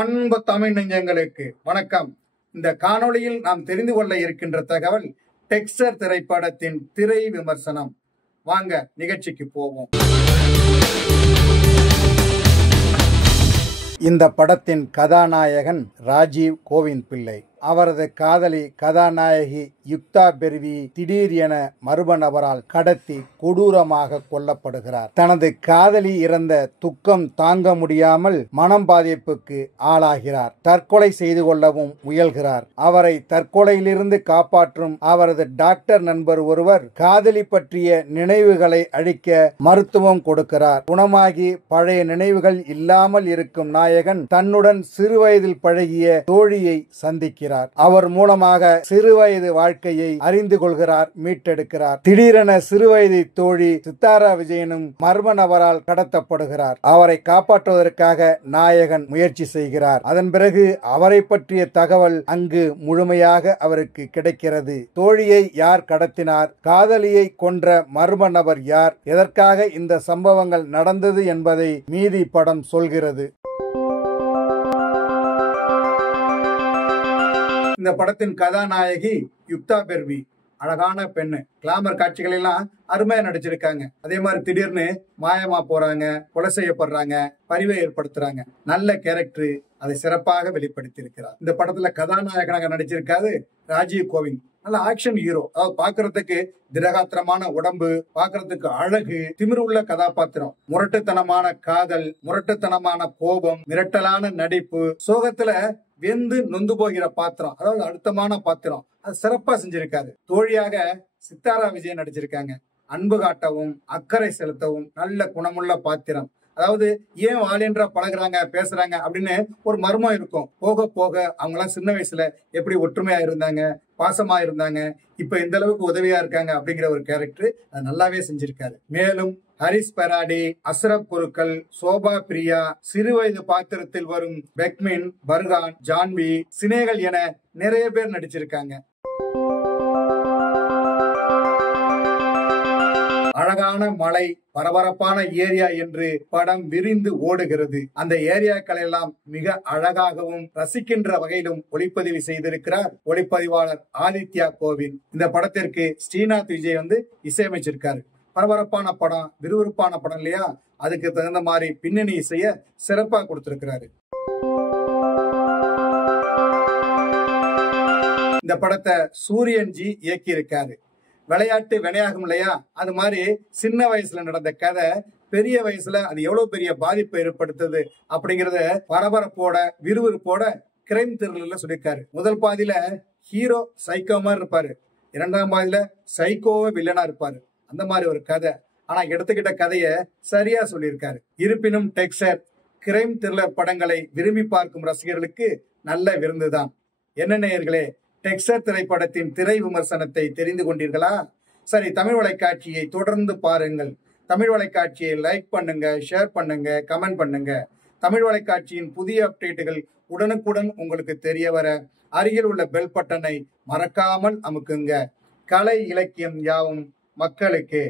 அன்பு தமிழ் நெஞ்சங்களுக்கு வணக்கம். இந்த காணொளியில் நாம் தெரிந்து கொள்ள இருக்கின்ற தகவல் டெக்ஸ்டர் திரைப்படத்தின் திரை விமர்சனம். வாங்க நிகழ்ச்சிக்கு போவோம். இந்த படத்தின் கதாநாயகன் ராஜீவ் கோவிந்த் பிள்ளை. அவரது காதலி கதாநாயகி யுக்தா பெர்வி திடீர் என மர்ம நபரால் கடத்தி கொடூரமாக கொல்லப்படுகிறார். தனது காதலி இறந்த துக்கம் தாங்க முடியாமல் மனம் பாதிப்புக்கு ஆளாகிறார். தற்கொலை செய்து கொள்ளவும் முயல்கிறார். அவரை தற்கொலையிலிருந்து காப்பாற்றும் அவரது டாக்டர் நண்பர் ஒருவர் காதலி பற்றிய நினைவுகளை அழிக்க மருத்துவம் கொடுக்கிறார். குணமாகி பழைய நினைவுகள் இல்லாமல் இருக்கும் நாயகன் தன்னுடன் சிறுவயதில் பழகிய தோழியை சந்திக்கிறார். அவர் மூலமாக சிறுவயது வாழ்க்கையை அறிந்து கொள்கிறார், மீட்டெடுக்கிறார். திடீரென சிறுவயது தோழி சித்தாரா விஜயனும் மர்ம நபரால் கடத்தப்படுகிறார். அவரை காப்பாற்றுவதற்காக நாயகன் முயற்சி செய்கிறார். அதன் பிறகு அவரை பற்றிய தகவல் அங்கு முழுமையாக அவருக்கு கிடைக்கிறது. தோழியை யார் கடத்தினார், காதலியை கொன்ற மர்ம நபர் யார், எதற்காக இந்த சம்பவங்கள் நடந்தது என்பதை மீதி படம் சொல்கிறது. இந்த படத்தின் கதாநாயகி யுக்தா பெர்வி அழகான பெண்ணு. கிளாமர் காட்சிகள் எல்லாம் அருமையா நடிச்சிருக்காங்க. அதே மாதிரி திடீர்னு மாயமா போறாங்க, கொலை செய்யப்படுறாங்க, பரிவை ஏற்படுத்துறாங்க. நல்ல கேரக்டர், அதை சிறப்பாக வெளிப்படுத்தி இருக்கிறார். இந்த படத்துல கதாநாயகனாக நடிச்சிருக்காது ராஜீவ் கோவிந்த். நல்ல ஆக்ஷன் ஹீரோ. அதாவது பாக்குறதுக்கு திரகாத்திரமான உடம்பு, பாக்குறதுக்கு அழகு, திமிரு உள்ள கதாபாத்திரம், முரட்டுத்தனமான காதல், முரட்டுத்தனமான கோபம், மிரட்டலான நடிப்பு, சோகத்துல வெந்து நொந்து போகிற பாத்திரம், அதாவது அழுத்தமான பாத்திரம், அது சிறப்பா செஞ்சிருக்காரு. தோழியாக சித்தாரா விஜயன் நடிச்சிருக்காங்க. அன்பு காட்டவும் அக்கறை செலுத்தவும் நல்ல குணமுள்ள பாத்திரம். அதாவது ஏன் வாலியன்றா பழகுறாங்க, பேசுறாங்க அப்படின்னு ஒரு மர்மம் இருக்கும். போக போக அவங்க எல்லாம் சின்ன வயசுல எப்படி ஒற்றுமையா இருந்தாங்க, பாசமா இருந்தாங்க, இப்ப இந்த அளவுக்கு உதவியா இருக்காங்க அப்படிங்கிற ஒரு கேரக்டர் அது நல்லாவே செஞ்சிருக்காரு. மேலும் ஹரிஸ் பெராடி, அஸ்ரப் குருக்கள், சோபா பிரியா, சிறுவயது பாத்திரத்தில் வரும் பெக்மின், பர்கான், ஜான்வி, சினேகல் என நிறைய பேர் நடிச்சிருக்காங்க. அழகான மலை, பரபரப்பான ஏரியா என்று படம் விரிந்து ஓடுகிறது. அந்த ஏரியாக்கள் எல்லாம் மிக அழகாகவும் ரசிக்கின்ற வகையிலும் ஒளிப்பதிவு செய்திருக்கிறார் ஒளிப்பதிவாளர் ஆதித்யா கோவில். இந்த படத்திற்கு ஸ்ரீநாத் விஜய் இசையமைச்சிருக்காரு. பரபரப்பான படம், விறுவிறுப்பான படம் இல்லையா, அதுக்கு தகுந்த மாதிரி பின்னணி இசைய சிறப்பா கொடுத்திருக்கிறாரு. இந்த படத்தை சூரியன் ஜி இயக்கி இருக்காரு. விளையாட்டு வினையாகும் இல்லையா, அது மாதிரி சின்ன வயசுல நடந்த கதை பெரிய வயசுல அது எவ்வளவு பெரிய பாதிப்பை ஏற்படுத்துது அப்படிங்கறத பரபரப்போட விறுவிறுப்போட கிரைம் த்ரில்லர்ல சொல்லியிருக்காரு. முதல் பாதியில ஹீரோ சைக்கோ மாதிரி இருப்பாரு, இரண்டாம் பாதியில சைக்கோவே வில்லனா இருப்பாரு. அந்த மாதிரி ஒரு கதை. ஆனா எடுத்துக்கிட்ட கதைய சரியா சொல்லியிருக்காரு. இருப்பினும் டெக்ஸ்டர் கிரைம் த்ரில்லர் படங்களை விரும்பி பார்க்கும் ரசிகர்களுக்கு நல்ல விருந்துதான். என்ன நேயர்களே, டெக்ஸ்டர் திரைப்படத்தின் திரை விமர்சனத்தை தெரிந்து கொண்டீர்களா? சரி, தமிழ் வலைக்காட்சியை தொடர்ந்து பாருங்கள். தமிழ் வலைக்காட்சியை லைக் பண்ணுங்க, ஷேர் பண்ணுங்க, கமெண்ட் பண்ணுங்க. தமிழ் வலைக்காட்சியின் புதிய அப்டேட்டுகள் உடனுக்குடன் உங்களுக்கு தெரிய வர அருகில் உள்ள பெல் பட்டனை மறக்காமல் அமுக்குங்க. கலை இலக்கியம் யாவும் மக்களுக்கு.